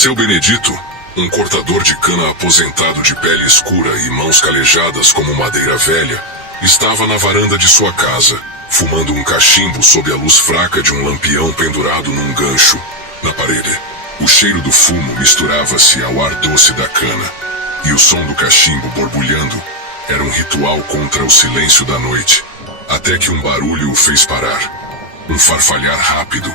Seu Benedito, um cortador de cana aposentado de pele escura e mãos calejadas como madeira velha, estava na varanda de sua casa, fumando um cachimbo sob a luz fraca de um lampião pendurado num gancho na parede. O cheiro do fumo misturava-se ao ar doce da cana, e o som do cachimbo borbulhando era um ritual contra o silêncio da noite, até que um barulho o fez parar. Um farfalhar rápido,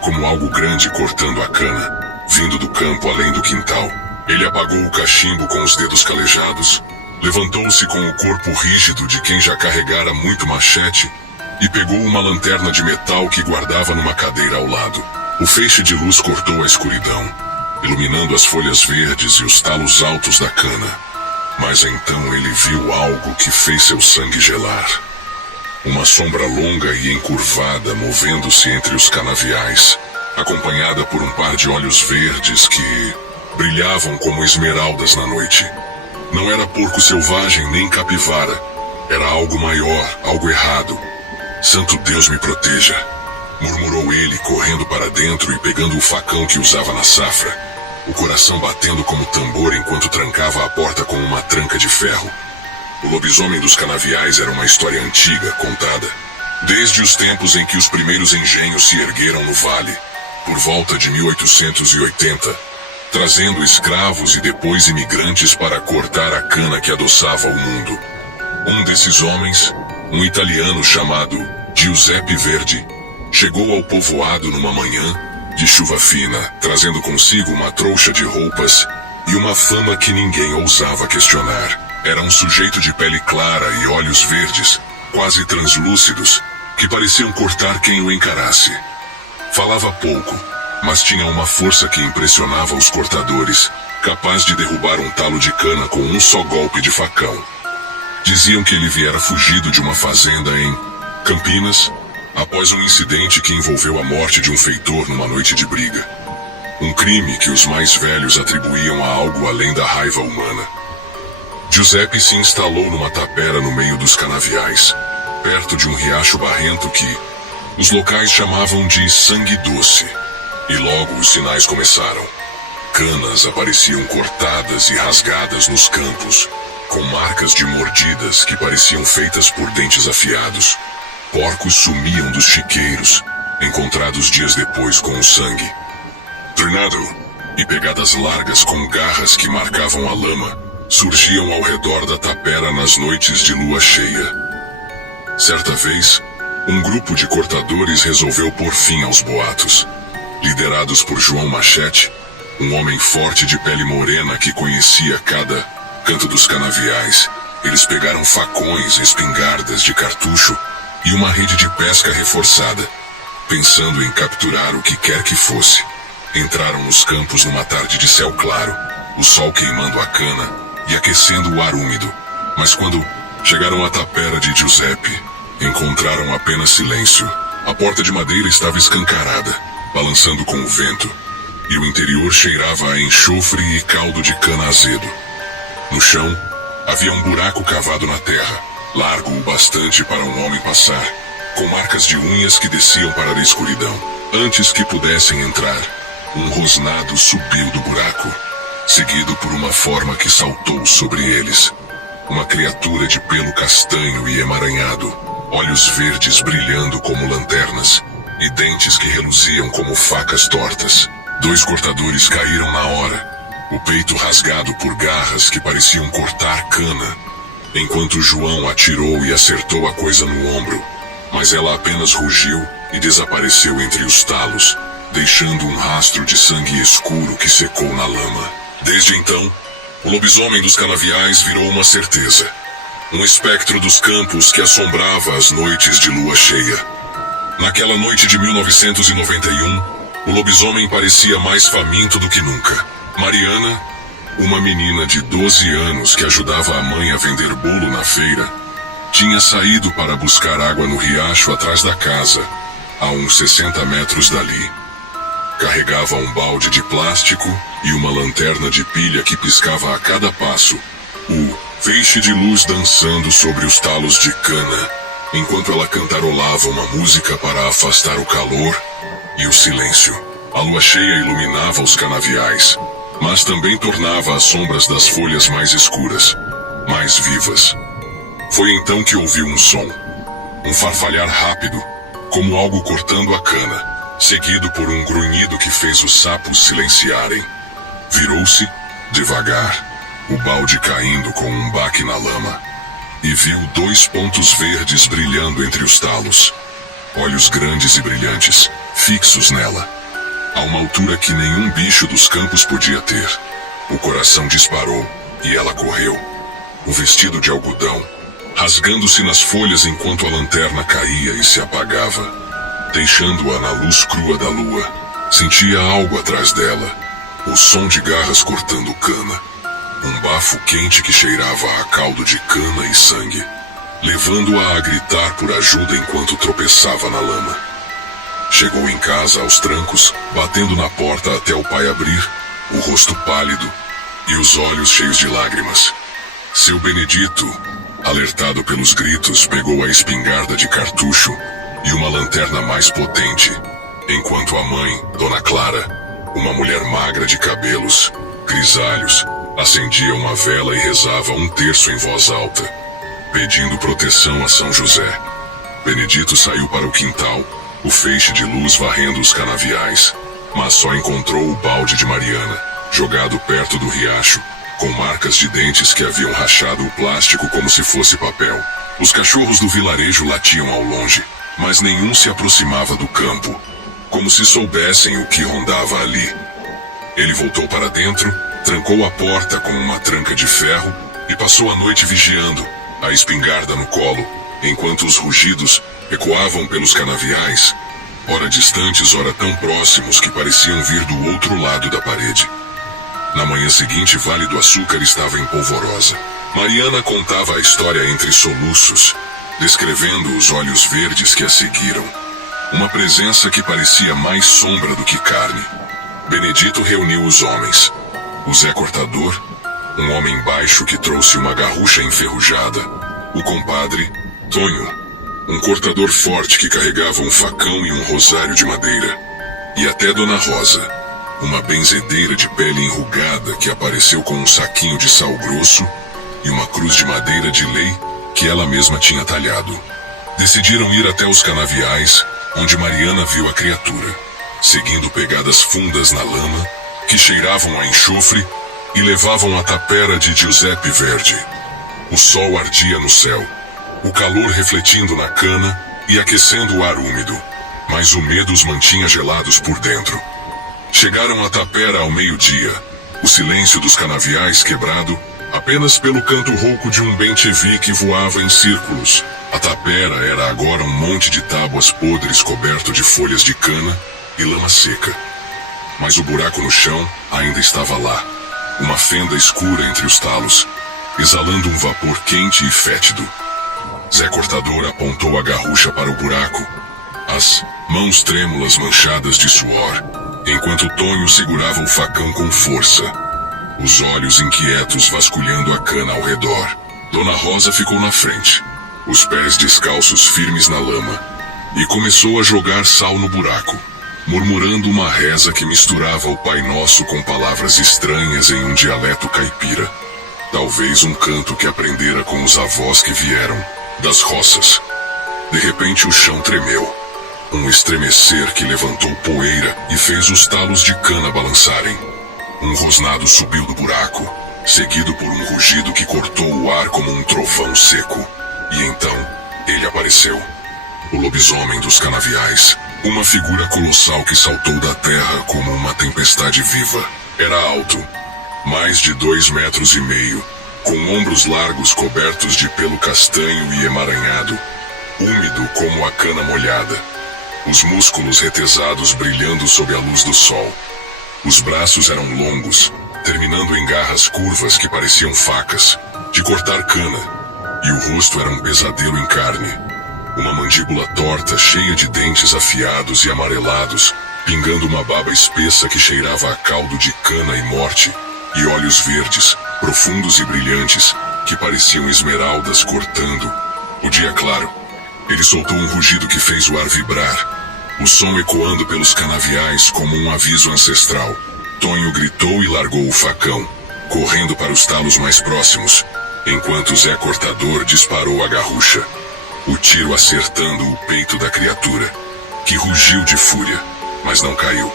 como algo grande cortando a cana, vindo do campo além do quintal. Ele apagou o cachimbo com os dedos calejados, levantou-se com o corpo rígido de quem já carregara muito machete e pegou uma lanterna de metal que guardava numa cadeira ao lado. O feixe de luz cortou a escuridão, iluminando as folhas verdes e os talos altos da cana. Mas então ele viu algo que fez seu sangue gelar. Uma sombra longa e encurvada movendo-se entre os canaviais, acompanhada por um par de olhos verdes que brilhavam como esmeraldas na noite. Não era porco selvagem nem capivara. Era algo maior, algo errado. Santo Deus me proteja, murmurou ele, correndo para dentro e pegando o facão que usava na safra, o coração batendo como tambor enquanto trancava a porta com uma tranca de ferro. O lobisomem dos canaviais era uma história antiga, contada desde os tempos em que os primeiros engenhos se ergueram no vale, por volta de 1880, trazendo escravos e depois imigrantes para cortar a cana que adoçava o mundo. Um desses homens, um italiano chamado Giuseppe Verdi, chegou ao povoado numa manhã de chuva fina, trazendo consigo uma trouxa de roupas e uma fama que ninguém ousava questionar. Era um sujeito de pele clara e olhos verdes, quase translúcidos, que pareciam cortar quem o encarasse. Falava pouco, mas tinha uma força que impressionava os cortadores, capaz de derrubar um talo de cana com um só golpe de facão. Diziam que ele viera fugido de uma fazenda em Campinas, após um incidente que envolveu a morte de um feitor numa noite de briga. Um crime que os mais velhos atribuíam a algo além da raiva humana. Giuseppe se instalou numa tapera no meio dos canaviais, perto de um riacho barrento que os locais chamavam de Sangue Doce. E logo os sinais começaram. Canas apareciam cortadas e rasgadas nos campos, com marcas de mordidas que pareciam feitas por dentes afiados. Porcos sumiam dos chiqueiros, encontrados dias depois com o sangue drenado, e pegadas largas com garras que marcavam a lama surgiam ao redor da tapera nas noites de lua cheia. Certa vez, um grupo de cortadores resolveu pôr fim aos boatos. Liderados por João Machete, um homem forte de pele morena que conhecia cada canto dos canaviais, eles pegaram facões, espingardas de cartucho e uma rede de pesca reforçada, pensando em capturar o que quer que fosse. Entraram nos campos numa tarde de céu claro, o sol queimando a cana e aquecendo o ar úmido. Mas quando chegaram à tapera de Giuseppe, encontraram apenas silêncio. A porta de madeira estava escancarada, balançando com o vento, e o interior cheirava a enxofre e caldo de cana azedo. No chão, havia um buraco cavado na terra, largo o bastante para um homem passar, com marcas de unhas que desciam para a escuridão. Antes que pudessem entrar, um rosnado subiu do buraco, seguido por uma forma que saltou sobre eles. Uma criatura de pelo castanho e emaranhado, olhos verdes brilhando como lanternas, e dentes que reluziam como facas tortas. 2 cortadores caíram na hora, o peito rasgado por garras que pareciam cortar cana, enquanto João atirou e acertou a coisa no ombro, mas ela apenas rugiu e desapareceu entre os talos, deixando um rastro de sangue escuro que secou na lama. Desde então, o lobisomem dos canaviais virou uma certeza, um espectro dos campos que assombrava as noites de lua cheia. Naquela noite de 1991, o lobisomem parecia mais faminto do que nunca. Mariana, uma menina de 12 anos que ajudava a mãe a vender bolo na feira, tinha saído para buscar água no riacho atrás da casa, a uns 60 metros dali. Carregava um balde de plástico e uma lanterna de pilha que piscava a cada passo, o feixe de luz dançando sobre os talos de cana, enquanto ela cantarolava uma música para afastar o calor e o silêncio. A lua cheia iluminava os canaviais, mas também tornava as sombras das folhas mais escuras, mais vivas. Foi então que ouviu um som, um farfalhar rápido, como algo cortando a cana, seguido por um grunhido que fez os sapos silenciarem. Virou-se, devagar, o balde caindo com um baque na lama, e viu 2 pontos verdes brilhando entre os talos. Olhos grandes e brilhantes, fixos nela, a uma altura que nenhum bicho dos campos podia ter. O coração disparou, e ela correu. O vestido de algodão, rasgando-se nas folhas enquanto a lanterna caía e se apagava, deixando-a na luz crua da lua. Sentia algo atrás dela, o som de garras cortando cana, um bafo quente que cheirava a caldo de cana e sangue, levando-a a gritar por ajuda enquanto tropeçava na lama. Chegou em casa aos trancos, batendo na porta até o pai abrir, o rosto pálido e os olhos cheios de lágrimas. Seu Benedito, alertado pelos gritos, pegou a espingarda de cartucho e uma lanterna mais potente, enquanto a mãe, Dona Clara, uma mulher magra de cabelos grisalhos, acendia uma vela e rezava um terço em voz alta, pedindo proteção a São José. Benedito saiu para o quintal, o feixe de luz varrendo os canaviais, mas só encontrou o balde de Mariana, jogado perto do riacho, com marcas de dentes que haviam rachado o plástico como se fosse papel. Os cachorros do vilarejo latiam ao longe, mas nenhum se aproximava do campo, como se soubessem o que rondava ali. Ele voltou para dentro, trancou a porta com uma tranca de ferro e passou a noite vigiando, a espingarda no colo, enquanto os rugidos ecoavam pelos canaviais, ora distantes, ora tão próximos que pareciam vir do outro lado da parede. Na manhã seguinte, Vale do Açúcar estava em polvorosa. Mariana contava a história entre soluços, descrevendo os olhos verdes que a seguiram. Uma presença que parecia mais sombra do que carne. Benedito reuniu os homens. O Zé Cortador, um homem baixo que trouxe uma garrucha enferrujada. O compadre, Tonho, um cortador forte que carregava um facão e um rosário de madeira. E até Dona Rosa, uma benzedeira de pele enrugada que apareceu com um saquinho de sal grosso e uma cruz de madeira de lei que ela mesma tinha talhado. Decidiram ir até os canaviais, onde Mariana viu a criatura, seguindo pegadas fundas na lama, que cheiravam a enxofre e levavam a tapera de Giuseppe Verdi. O sol ardia no céu, o calor refletindo na cana e aquecendo o ar úmido, mas o medo os mantinha gelados por dentro. Chegaram à tapera ao meio-dia, o silêncio dos canaviais quebrado apenas pelo canto rouco de um bem-te-vi que voava em círculos. A tapera era agora um monte de tábuas podres coberto de folhas de cana e lama seca. Mas o buraco no chão ainda estava lá, uma fenda escura entre os talos, exalando um vapor quente e fétido. Zé Cortador apontou a garrucha para o buraco, as mãos trêmulas manchadas de suor, enquanto Tonho segurava o facão com força, os olhos inquietos vasculhando a cana ao redor. Dona Rosa ficou na frente, os pés descalços firmes na lama, e começou a jogar sal no buraco, murmurando uma reza que misturava o Pai Nosso com palavras estranhas em um dialeto caipira. Talvez um canto que aprendera com os avós que vieram das roças. De repente o chão tremeu. Um estremecer que levantou poeira e fez os talos de cana balançarem. Um rosnado subiu do buraco, seguido por um rugido que cortou o ar como um trovão seco. E então, ele apareceu. O lobisomem dos canaviais, uma figura colossal que saltou da terra como uma tempestade viva. Era alto, mais de 2,5 metros, com ombros largos cobertos de pelo castanho e emaranhado, úmido como a cana molhada. Os músculos retesados brilhando sob a luz do sol. Os braços eram longos, terminando em garras curvas que pareciam facas, de cortar cana, e o rosto era um pesadelo em carne. Uma mandíbula torta, cheia de dentes afiados e amarelados, pingando uma baba espessa que cheirava a caldo de cana e morte, e olhos verdes, profundos e brilhantes, que pareciam esmeraldas cortando o dia claro. Ele soltou um rugido que fez o ar vibrar, o som ecoando pelos canaviais como um aviso ancestral. Tonho gritou e largou o facão, correndo para os talos mais próximos, enquanto Zé Cortador disparou a garrucha, o tiro acertando o peito da criatura, que rugiu de fúria, mas não caiu.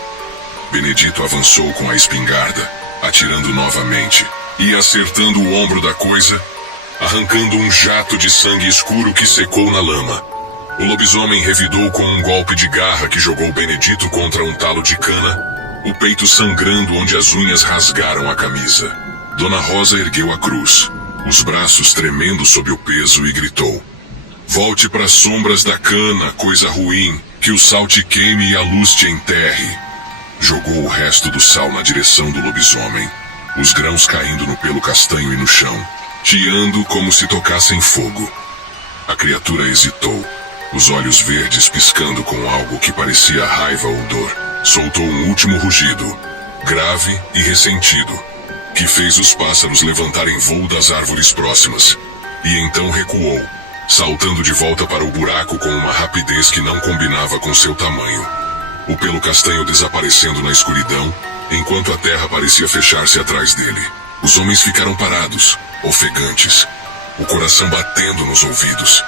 Benedito avançou com a espingarda, atirando novamente, e acertando o ombro da coisa, arrancando um jato de sangue escuro que secou na lama. O lobisomem revidou com um golpe de garra que jogou Benedito contra um talo de cana, o peito sangrando onde as unhas rasgaram a camisa. Dona Rosa ergueu a cruz, os braços tremendo sob o peso, e gritou: "Volte para as sombras da cana, coisa ruim, que o sal te queime e a luz te enterre." Jogou o resto do sal na direção do lobisomem, os grãos caindo no pelo castanho e no chão, chiando como se tocassem fogo. A criatura hesitou, os olhos verdes piscando com algo que parecia raiva ou dor. Soltou um último rugido, grave e ressentido, que fez os pássaros levantarem voo das árvores próximas, e então recuou, saltando de volta para o buraco com uma rapidez que não combinava com seu tamanho. O pelo castanho desaparecendo na escuridão, enquanto a terra parecia fechar-se atrás dele. Os homens ficaram parados, ofegantes, o coração batendo nos ouvidos,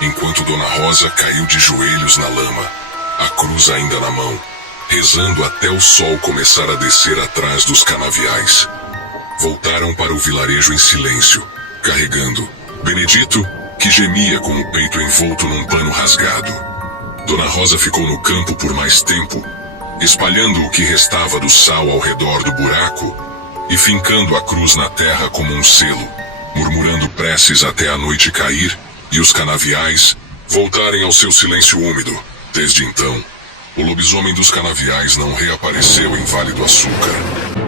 enquanto Dona Rosa caiu de joelhos na lama, a cruz ainda na mão, rezando até o sol começar a descer atrás dos canaviais. Voltaram para o vilarejo em silêncio, carregando Benedito, que gemia com o peito envolto num pano rasgado. Dona Rosa ficou no campo por mais tempo, espalhando o que restava do sal ao redor do buraco e fincando a cruz na terra como um selo, murmurando preces até a noite cair e os canaviais voltarem ao seu silêncio úmido. Desde então, o lobisomem dos canaviais não reapareceu em Vale do Açúcar.